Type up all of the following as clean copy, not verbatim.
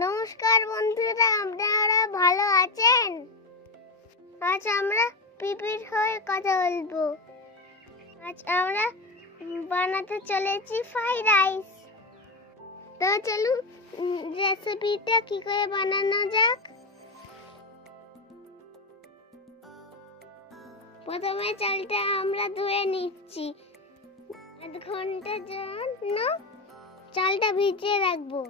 নমস্কার বন্ধুরা, আপনারা ভালো আছেন? আজ আমরা পিপির হয়ে কথা বলবো। আজ আমরা বানাতে চলেছি ফ্রাইড রাইস। তো চলুন রেসিপিটা কি করে বানানো যাক। প্রথমে চালটা আমরা ধুয়ে নিচ্ছি। আধ ঘন্টার জন্য চালটা ভিজিয়ে রাখবো।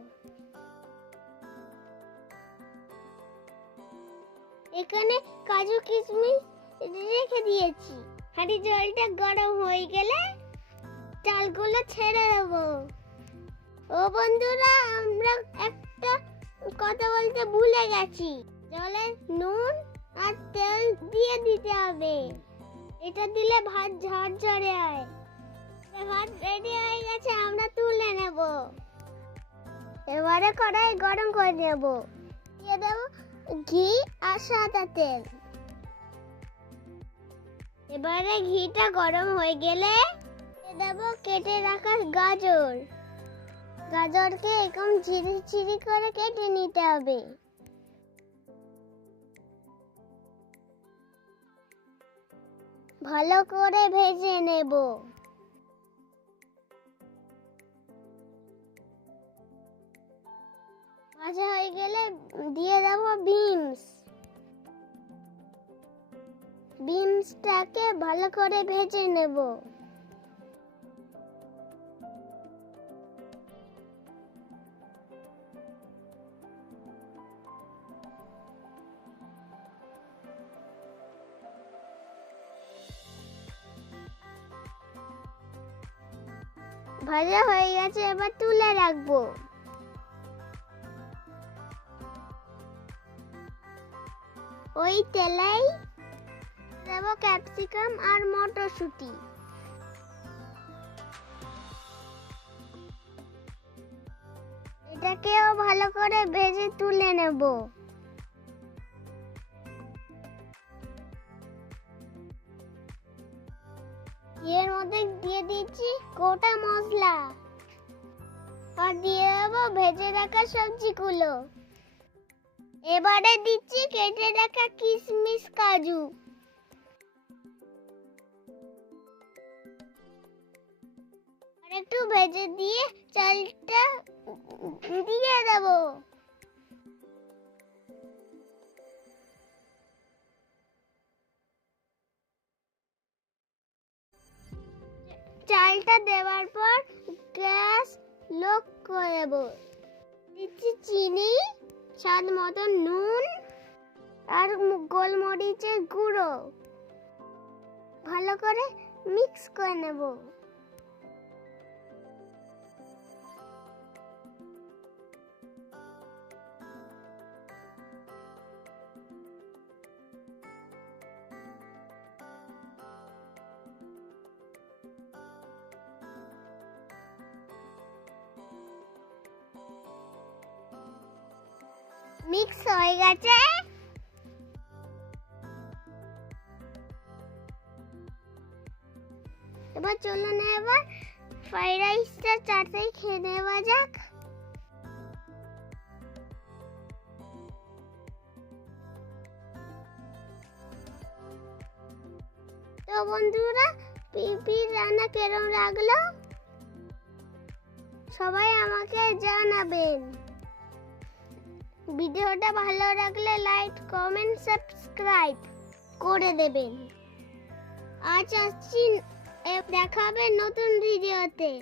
এখানে কাজু কিশমিশ রেখে দিয়েছি। হাঁড়ি জলটা গরম হয়ে গেলে চালগুলো ছেড়ে দেবো। ও বন্ধুরা, আমরা একটা কথা বলতে ভুলে গেছি। জলে নুন আর তেল দিয়ে দিতে হবে। এটা দিলে ভাত ঝরঝরে হয়। ভাত রেডি হয়ে গেছে, আমরা তুলে নেব। এবারে কড়াই গরম করে নেব। দিয়ে দেবো ঘি আর সাদা তেল। এবারে ঘিটা গরম হয়ে গেলে দেবো কেটে রাখা গাজর। গাজরকে এরকম ঝিরি ঝিরি করে কেটে নিতে হবে। ভালো করে ভেজে নেব। ভাজা হয়ে গেলে দিয়ে দেবো বিনসটাকে ভালো করে ভেজে নেব। ভাজা হয়ে গেছে, এবার তুলে রাখবো। ওই তেলেই দেব ক্যাপসিকাম আর মটরশুঁটি। এটাকেও ভালো করে ভেজে তুলে নেব। এর মধ্যে দিয়ে দিচ্ছি গোটা মশলা আর দিয়ে দেবো ভেজে রাখা সবজিগুলো। এবারে দিচ্ছি কেটে রাখা কিশমিশ কাজু। আর একটু ভেজে দিয়ে চালটা দিয়ে দেব। চালটা দেওয়ার পর গ্যাস লো করে দেব। দিচ্ছি চিনি, স্বাদ মতো নুন আর গোলমরিচের গুঁড়ো। ভালো করে মিক্স করে নেব। মিক্স হয়ে গেছে। এবার চলুন এবার ফ্রাইড রাইসটা চাটাই খেয়ে নেওয়া যাক। তো বন্ধুরা, পিপির রান্না কেরম লাগলো সবাই আমাকে জানাবেন। ভিডিওটা ভালো লাগলে লাইক, কমেন্ট, সাবস্ক্রাইব করে দেবেন। আজ আসছি, দেখা হবে নতুন ভিডিওতে।